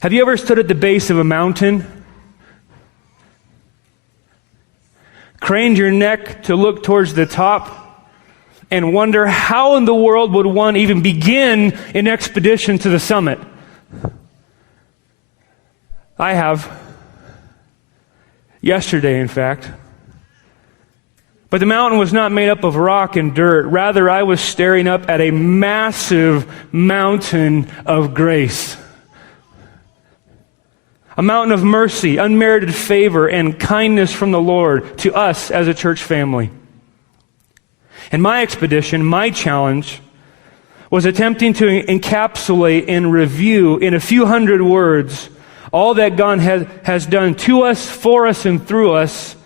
Have you ever stood at the base of a mountain, craned your neck to look towards the top, and wonder how in the world would one even begin an expedition to the summit? I have. Yesterday, in fact. But the mountain was not made up of rock and dirt. Rather, I was staring up at a massive mountain of grace. A mountain of mercy, unmerited favor, and kindness from the Lord to us as a church family. And my expedition, my challenge, was attempting to encapsulate and review in a few hundred words all that God has done to us, for us, and through us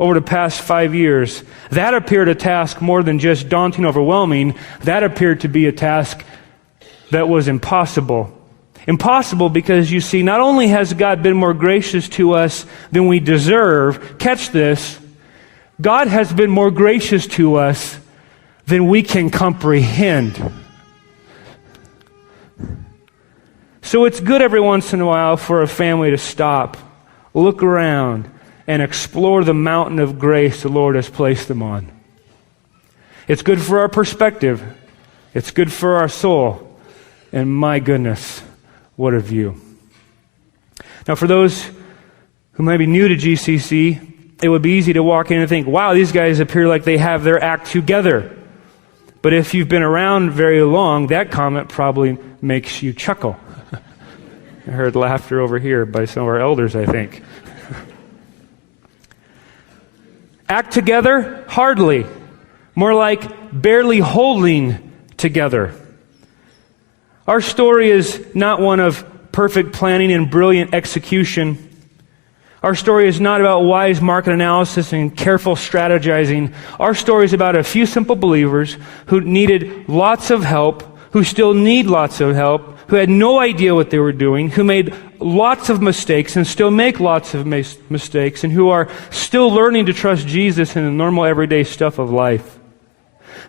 over the past 5 years. That appeared a task more than just daunting, overwhelming. That appeared to be a task that was impossible. Impossible because, you see, not only has God been more gracious to us than we deserve, catch this, God has been more gracious to us than we can comprehend. So it's good every once in a while for a family to stop, look around, and explore the mountain of grace the Lord has placed them on. It's good for our perspective. It's good for our soul. And my goodness, what a view. Now, for those who might be new to GCC, it would be easy to walk in and think, wow, these guys appear like they have their act together. But if you've been around very long, that comment probably makes you chuckle. I heard laughter over here by some of our elders, I think. Act together? Hardly. More like barely holding together. Our story is not one of perfect planning and brilliant execution. Our story is not about wise market analysis and careful strategizing. Our story is about a few simple believers who needed lots of help, who still need lots of help, who had no idea what they were doing, who made lots of mistakes and still make lots of mistakes, and who are still learning to trust Jesus in the normal everyday stuff of life.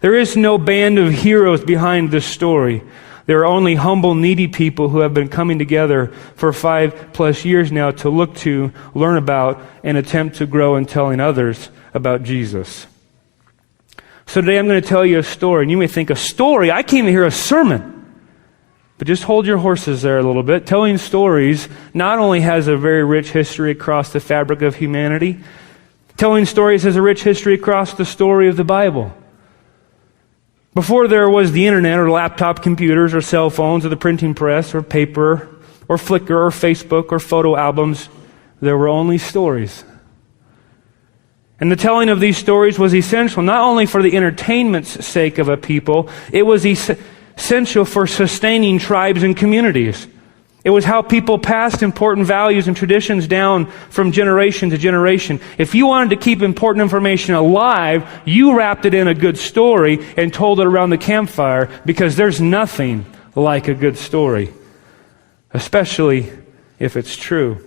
There is no band of heroes behind this story. There are only humble, needy people who have been coming together for 5+ years now to look to, learn about, and attempt to grow in telling others about Jesus. So today I'm going to tell you a story, and you may think, a story? I came to hear a sermon. But just hold your horses there a little bit. Telling stories not only has a very rich history across the fabric of humanity, telling stories has a rich history across the story of the Bible. Before there was the internet or laptop computers or cell phones or the printing press or paper or Flickr or Facebook or photo albums, there were only stories. And the telling of these stories was essential not only for the entertainment's sake of a people, it was essential for sustaining tribes and communities. It was how people passed important values and traditions down from generation to generation. If you wanted to keep important information alive, you wrapped it in a good story and told it around the campfire, because there's nothing like a good story, especially if it's true.